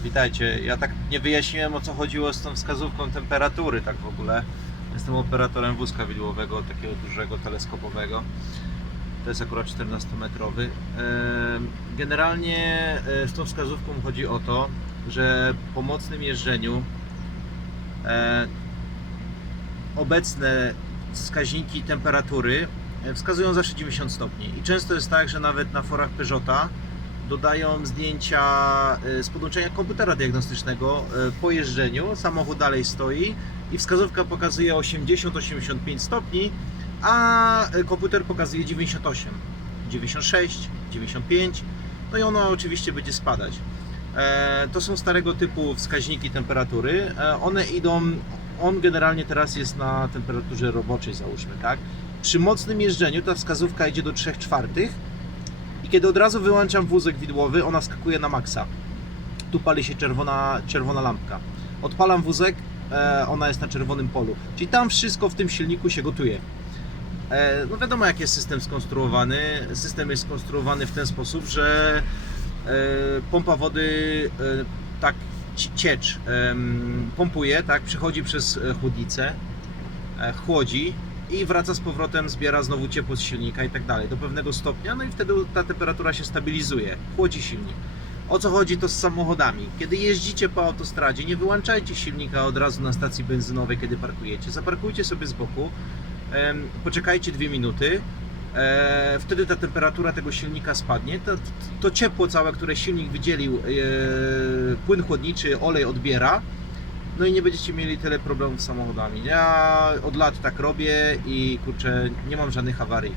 witajcie. Ja tak nie wyjaśniłem o co chodziło z tą wskazówką temperatury tak w ogóle. Jestem operatorem wózka widłowego, takiego dużego, teleskopowego. To jest akurat 14-metrowy. Em, Generalnie e, z tą wskazówką chodzi o to, że po mocnym jeżdżeniu e, obecne wskaźniki temperatury e, wskazują zawsze 90 stopni. I często jest tak, że nawet na forach Peugeota dodają zdjęcia e, z podłączenia komputera diagnostycznego e, po jeżdżeniu. Samochód dalej stoi i wskazówka pokazuje 80-85 stopni, a e, komputer pokazuje 98, 96, 95. No i ono oczywiście będzie spadać. E, To są starego typu wskaźniki temperatury. E, One idą, on generalnie teraz jest na temperaturze roboczej, załóżmy, tak? Przy mocnym jeżdżeniu ta wskazówka idzie do 3 czwartych kiedy od razu wyłączam wózek widłowy, ona skakuje na maksa. Tu pali się czerwona, czerwona lampka. Odpalam wózek, e, ona jest na czerwonym polu. Czyli tam wszystko w tym silniku się gotuje. E, No wiadomo jak jest system skonstruowany. System jest skonstruowany w ten sposób, że e, pompa wody tak ci- ciecz pompuje, tak, przechodzi przez chłodnicę, chłodzi i wraca z powrotem, zbiera znowu ciepło z silnika i tak dalej do pewnego stopnia, no i wtedy ta temperatura się stabilizuje, chłodzi silnik. O co chodzi to z samochodami? Kiedy jeździcie po autostradzie, nie wyłączajcie silnika od razu na stacji benzynowej, kiedy parkujecie. Zaparkujcie sobie z boku, poczekajcie dwie minuty, e, wtedy ta temperatura tego silnika spadnie. To, to ciepło całe, które silnik wydzielił, e, płyn chłodniczy, olej odbiera. No i nie będziecie mieli tyle problemów z samochodami. Ja od lat tak robię i kurczę, nie mam żadnych awarii.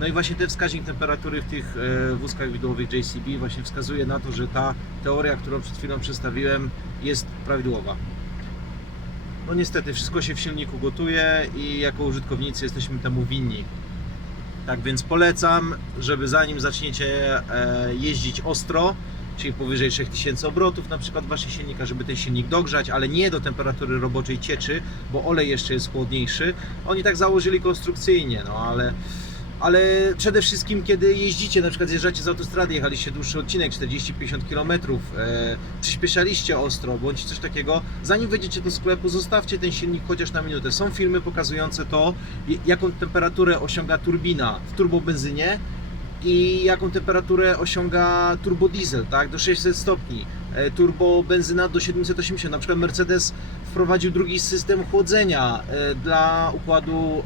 No i właśnie ten wskaźnik temperatury w tych e, wózkach widłowych JCB właśnie wskazuje na to, że ta teoria, którą przed chwilą przedstawiłem, jest prawidłowa. No niestety, wszystko się w silniku gotuje i jako użytkownicy jesteśmy temu winni. Tak więc polecam, żeby zanim zaczniecie e, jeździć ostro, czyli powyżej 3000 obrotów na przykład waszego silnika, żeby ten silnik dogrzać, ale nie do temperatury roboczej cieczy, bo olej jeszcze jest chłodniejszy. Oni tak założyli konstrukcyjnie, no ale ale przede wszystkim kiedy jeździcie, na przykład zjeżdżacie z autostrady, jechaliście dłuższy odcinek 40-50 km, e, przyspieszaliście ostro bądź coś takiego, zanim wejdziecie do sklepu, zostawcie ten silnik chociaż na minutę. Są filmy pokazujące to, jaką temperaturę osiąga turbina w turbobenzynie i jaką temperaturę osiąga turbodiesel, tak, do 600 stopni, e, turbobenzyna do 780. Na przykład Mercedes wprowadził drugi system chłodzenia e, dla układu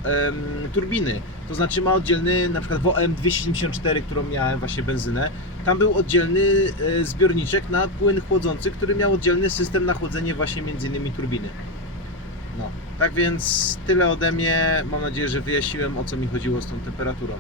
turbiny. To znaczy ma oddzielny, na przykład w OM 274, którą miałem właśnie benzynę, tam był oddzielny e, zbiorniczek na płyn chłodzący, który miał oddzielny system na chłodzenie właśnie między innymi turbiny. No, tak więc tyle ode mnie. Mam nadzieję, że wyjaśniłem o co mi chodziło z tą temperaturą.